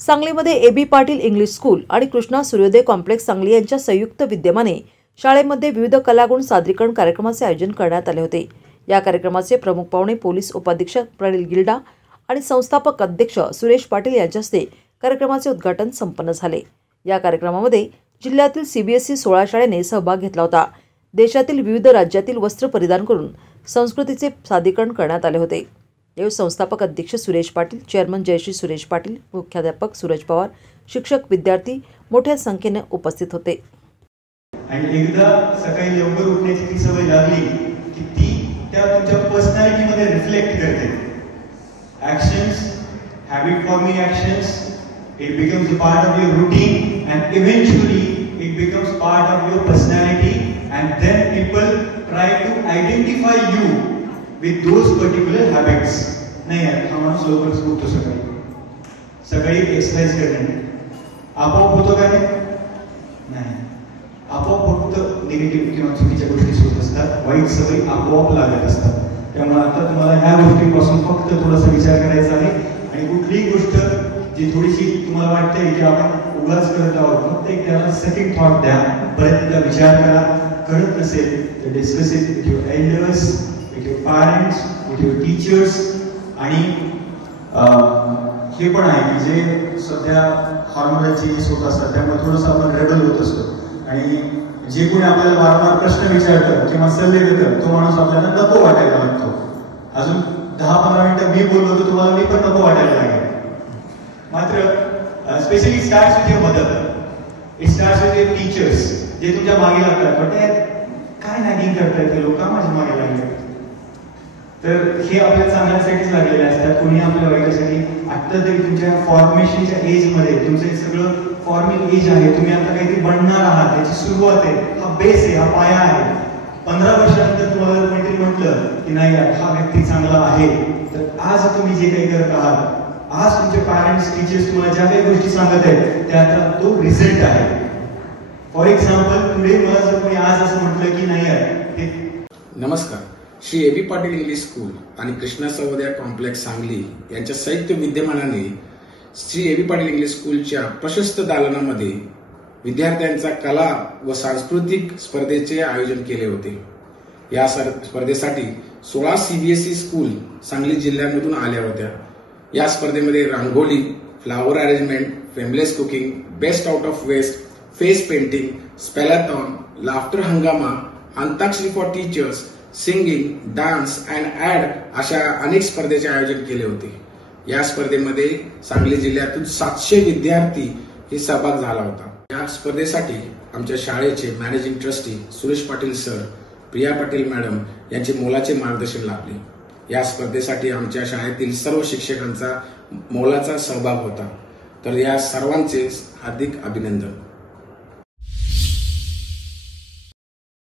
सांगलीमध्ये AB Patil English school आणि Krishna Suryodaya complex Sangli यांच्या संयुक्त विद्यमाने शाळेमध्ये विविध कलागुण सादरीकरण कार्यक्रमाचे आयोजन करण्यात आले होते। या कार्यक्रमाचे प्रमुख पाहुणे पोलीस उपाधीक्षक प्रनिल गिल्डा आणि संस्थापक अध्यक्ष सुरेश पाटील यांच्या हस्ते कार्यक्रमाचे उद्घाटन संपन्न झाले। या कार्यक्रमामध्ये जिल्ह्यातील सीबीएसई 16 शाळांनी सहभाग घेतला होता। देशातील विविध राज्यातील वस्त्र परिधान करून संस्कृतीचे सादरीकरण करण्यात आले होते। यावेळी संस्थापक अध्यक्ष सुरेश पाटील, चेअरमन जयश्री सुरेश पाटील, मुख्याध्यापक सूरज पवार, शिक्षक, विद्यार्थी मोठ्या संख्येने उपस्थित होते। आणि एकदा सकाळी लवकर उठण्याची ती सवय लागली की ती त्या तुमच्या पर्सनॅलिटी मध्ये रिफ्लेक्ट करते। Actions, habit forming actions, it becomes a part of your routine and eventually it becomes part of your personality and then people try to identify you with those particular habits। नहीं यार, हा माणूस लवकर उठतो सकाळी exercise करणे आपोआप होतो का नाही, आपोआप फक्त निगेटिव्ह किंवा चुकीच्या गोष्टी होत असतात, वाईट सवयी आपोआप लागत असतात। त्यामुळे आता तुम्हाला ह्या गोष्टींपासून फक्त थोडासा विचार करायचा आहे आणि कुठलीही गोष्ट जी थोडीशी तुम्हाला वाटते की आपण उगाच करत आहोत, फक्त एक त्याला सेकंड थॉट द्या, परत एकदा विचार करा। कळत नसेल तर discuss it with your elders, with your parents, with your teachers। आणि हे पण आहे की जे सध्या हॉर्मोनल चेंजेस होत असतात त्यामुळे थोडंसं आपण रेबल होत असतो आणि जे कोणी आपल्याला वारंवार प्रश्न विचारतात किंवा सल्ले देतात तो माणूस आपल्याला नको वाटायला लागतो। अजून 10-15 मिनिटं मी बोललो तर तुम्हाला मी पण नको वाटायला लागेल। मात्र specially starts with your mother, it starts with your teachers, जे तुमच्या मागे लागतात, पण ते काय नॅगिंग करतायत ते लोक माझ्या मागे लागले, तर हे आपल्या चांगल्यासाठीच लागलेले असतात, कोणी आपल्या वाईटासाठी। आता तरी तुमच्या फॉर्मेशनच्या एज मध्ये तुमचं हे सगळं फॉर्मिंग एज आहे, तुम्ही आता काहीतरी बनणार आहात, त्याची सुरुवात आहे, हा बेस आहे, हा पाया आहे। 15 वर्षानंतर तुम्हाला जर कोणीतरी म्हटलं की नाही यार हा व्यक्ती चांगला आहे, तर आज तुम्ही जे काही करत आहात, आज तुमचे पॅरेंट्स, टीचर्स तुम्हाला ज्या काही गोष्टी सांगत आहेत त्याचा तो रिझल्ट आहे। फॉर एक्झाम्पल टुडे मला जर कोणी आज असं म्हटलं की नाही यार नमस्कार, Shri AB Patil English school आणि कृष्णा सूर्योदय कॉम्प्लेक्स सांगली यांच्या संयुक्त विद्यमानाने श्री एबी पाटील इंग्लिश स्कूलच्या प्रशस्त दालनामध्ये विद्यार्थ्यांचा कला व सांस्कृतिक स्पर्धेचे आयोजन केले होते। या स्पर्धेसाठी 16 सीबीएसई स्कूल सांगली जिल्ह्यामधून आल्या होत्या। या स्पर्धेमध्ये rangoli, flower arrangement, flameless cooking, best out of waste, face painting, spellathon, laughter हंगामा, antakshari for teachers, singing, dance and ad अशा अनेक स्पर्धेचे आयोजन केले होते। या स्पर्धेमध्ये सांगली जिल्ह्यातून 700 विद्यार्थी हे सहभाग झाला होता। या स्पर्धेसाठी आमच्या शाळेचे managing trustee Suresh Patil sir, Priya Patil madam यांचे मोलाचे मार्गदर्शन लाभले। या स्पर्धेसाठी आमच्या शाळेतील सर्व शिक्षकांचा मोलाचा सहभाग होता, तर या सर्वांचे हार्दिक अभिनंदन।